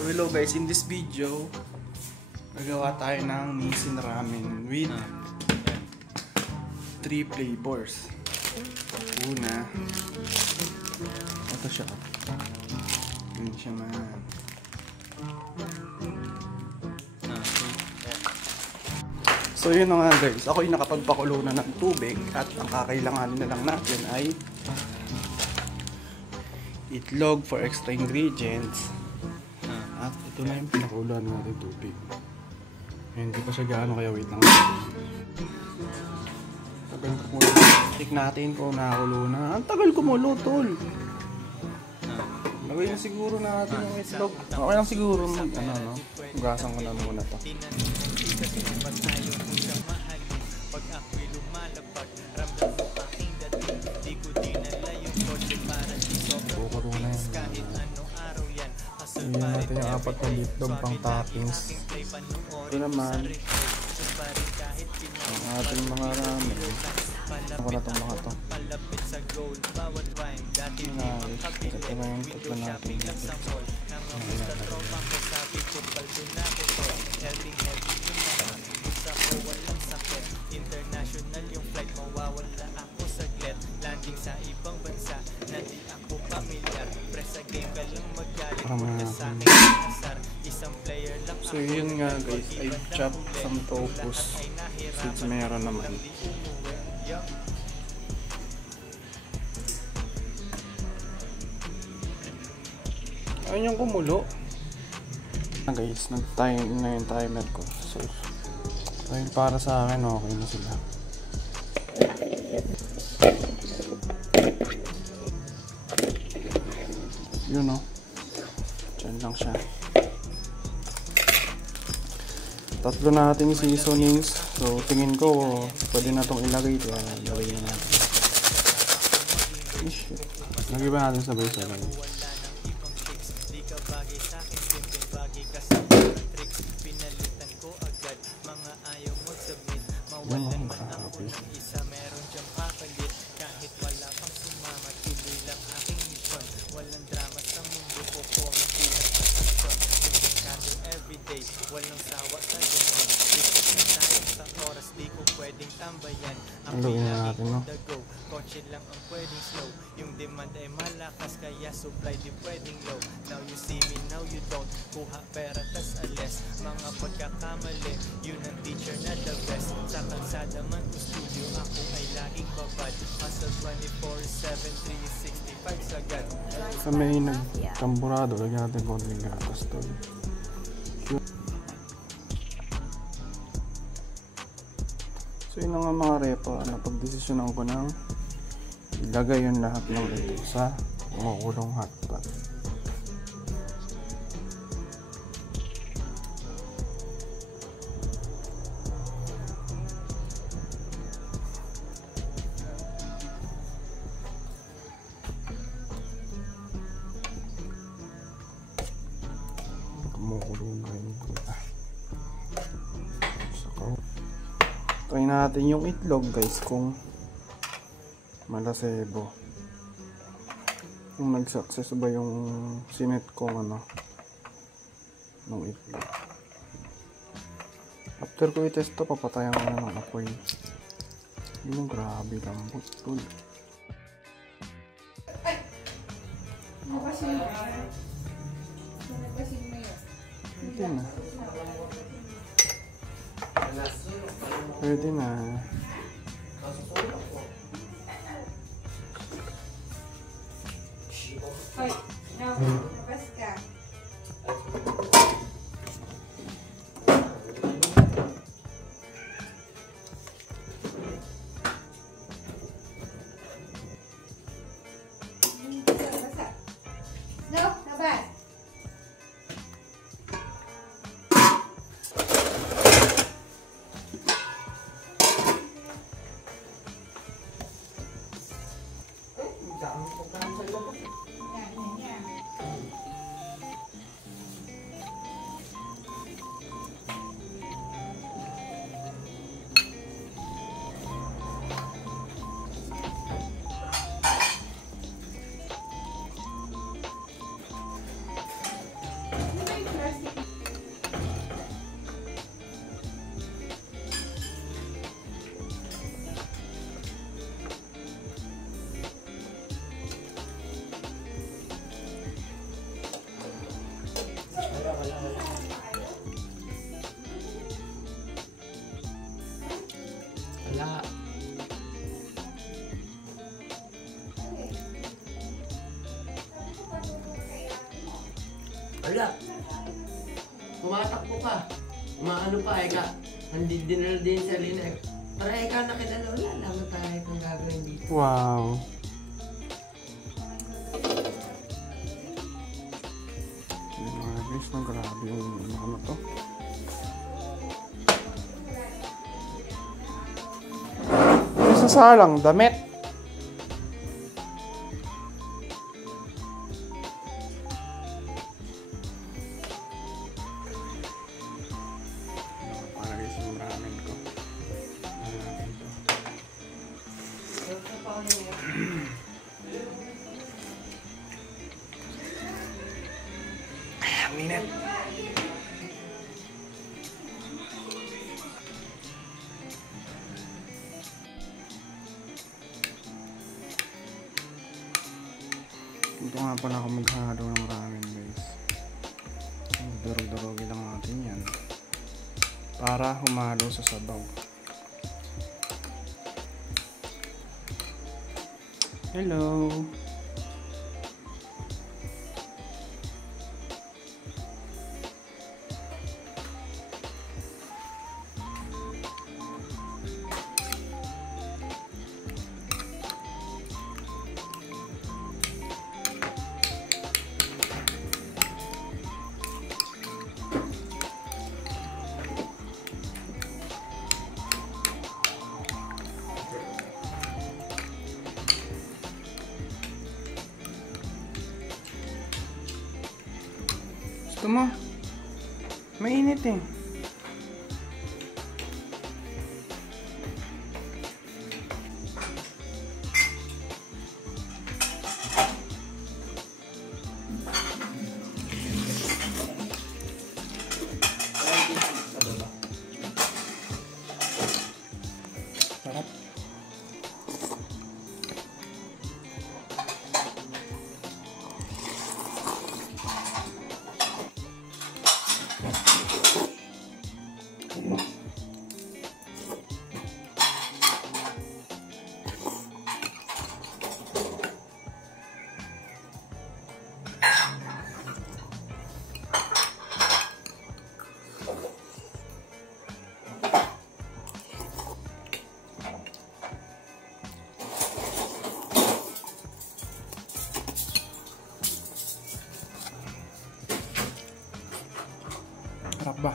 So hello guys, in this video nagawa tayo ng Nissin ramen with 3 flavors. Una, ito siya. Yun siya man. So yun na nga guys, ako yung nakapagpakulo na ng tubig at ang kakailanganin na lang natin ay itlog for extra ingredients. At ito na yung pinakuluan natin tubig. Hindi pa siya gaano kaya wait lang natin. Tagal kumulo. Check natin kung nakakulo na. Ang tagal kumulo tol. Lagay na siguro natin yung itlog. Okay lang siguro mag no? Ugasan ko na muna to. Bukuro na yan. Iyan natin yung 4 na itlog pang toppings. Ito naman ang ating mga ramen. Ako na itong mga to. Ito na yung tatlo natin. International yung flight, mawawala ako saglit. Landing sa ibang bansa na di ako pamilyar. Press sa game ka lang magalit. Punta sa aking asar. Isang player lang ako. So yun nga guys, I chop some tofu since meron naman. Ayun yung kumulo. Guys, nag-time na yung timer ko. So dahil para sa akin, okay na sila. Yun o. Diyan lang siya. Tatlo nating seasonings. So tingin ko pwede na itong ilagay. Kaya ilagay na natin. Lagay ba natin sabay-sabay? Yan ang makakapi. Isa meron diyang papalit. Kahit wala pang sumama, tuloy lang aking mission. Walang drama sa mundo ko, kumakilang sa action. Indikado everyday, walang sawa sa gano'n. Dito na tayo sa oras, di ko pwedeng tambayan. Ang pinagin on the go, kotse lang ang pwedeng slow. Yung demand ay malakas, kaya supply di pwedeng low. Now you see me, now you don't. Kuha pera tas alis, mga pagkakamali. Yun ang teacher na the best. Sa kalsada man o studio, ako ay laging babad. Hustle 24/7, 365 sagad. Sa may nagtamburado, lagyan natin konting gatas tol. So yun nga mga repa, napagdesisyonan ko ng ilagay yung lahat ng ito sa kumukulong hotpot. Kumukulong ngayon ko na. Try natin yung itlog guys kung malasebo. Kung nag-success ba yung sinet kong ano ng itlog. After ko i-test to, papatayan ko na ng apoy. Yung grabe lambot tol. Pwede na. Pwede na. Hoy, labas ka. No, labas. Wala. Tumatakbo ka. Maano pa, eka. Hindi dinala din sa Lina. Para eka nakilala, wala naman tayo kung gagawin dito. Wow. Mga guys, grabe yung ano to. Sasalang damit. Para guys yung ramen ko. Ang minute. Dito nga pala ako maghalo ng ramen guys. Durog-durogin lang natin yan para humalo sa sabaw. Hello. Gusto mo? Mainit eh. Sarap. Sarap ba?